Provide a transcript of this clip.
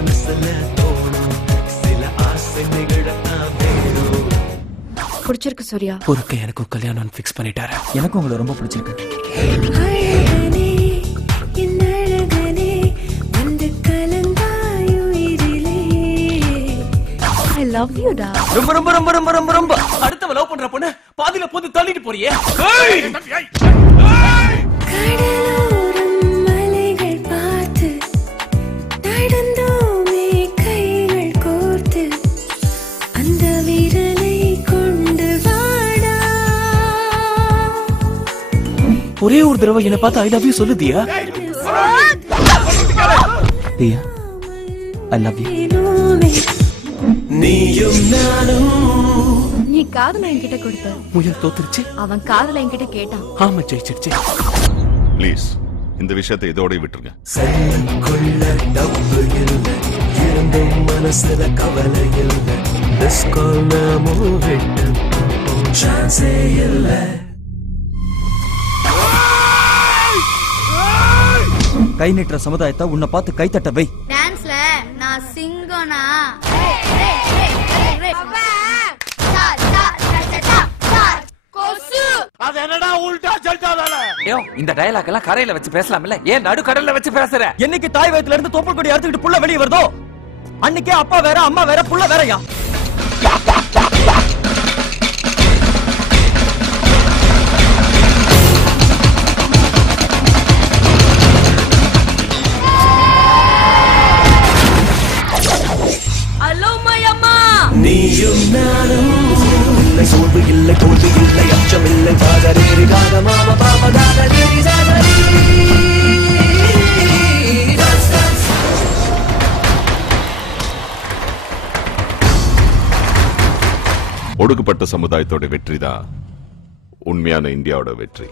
மனசுல தோணும் சில ஆசை நிகழத்தான் வேணும். பிடிச்சிருக்கு சூர்யா. ஒருக்க எனக்கும் கல்யாணம் ஃபிக்ஸ் பண்ணிட்டாரு. எனக்கும் உங்களை ரொம்ப பிடிச்சிருக்கு. I love you டா. ரொம்ப ரொம்ப ரொம்ப ரொம்ப ரொம்ப ரொம்ப அடுத்தவ லவ் பண்ற பொண்ணு பாதியில போட்டு தள்ளிட்டு போறியே. கடலோரம் மலைகள் பார்த்து நடந்தோமே கைகள் கோர்த்து அந்த விரலை கொண்டு வாடா. ஒரே ஒரு தடவை என்ன பார்த்து ஐ லவ் யூ சொல்லு தியா. தியா I love you. நீயும் நானும் நீ காதல என்கிட்ட கொடுத்த முயல் தோத்துருச்சு. அவன் காதல என்கிட்ட கேட்டான். ஆமா ஜெயிச்சிருச்சு. ப்ளீஸ் இந்த விஷயத்தை இதோட விட்டுருங்க. சொல்லுக்குள்ள டப்பு இல்லை இருந்தும் மனசுல கவலை இல்லை. டிஸ்கால் நாமும் விட்டு சான்ஸே இல்லை. கை நீட்டுற சமுதாயத்தை உன்னை பார்த்து கை தட்ட வை. டான்ஸ்ல நான் சிங்கோனா. இந்த டயலாக் எல்லாம் கரையில வச்சு பேசலாம்ல, ஏன் நடு கடல்ல வச்சு பேசுற? என்னைக்கு தாய் வயித்துல இருந்து தொப்புள் கொடி அறுத்துக்கிட்டு புள்ள வெளியே வருதோ அன்னைக்கே அப்பா வேற அம்மா வேற புள்ள வேறயா. நீயும் நானும் இல்லை சோர்வு இல்லை தோல்வி இல்லை அச்சம் இல்லை பாதரேரி காத மாம பாம தாதரேரி சாதரி. ஒடுக்கப்பட்ட சமுதாயத்தோட வெற்றி தான் உண்மையான இந்தியாவோட வெற்றி.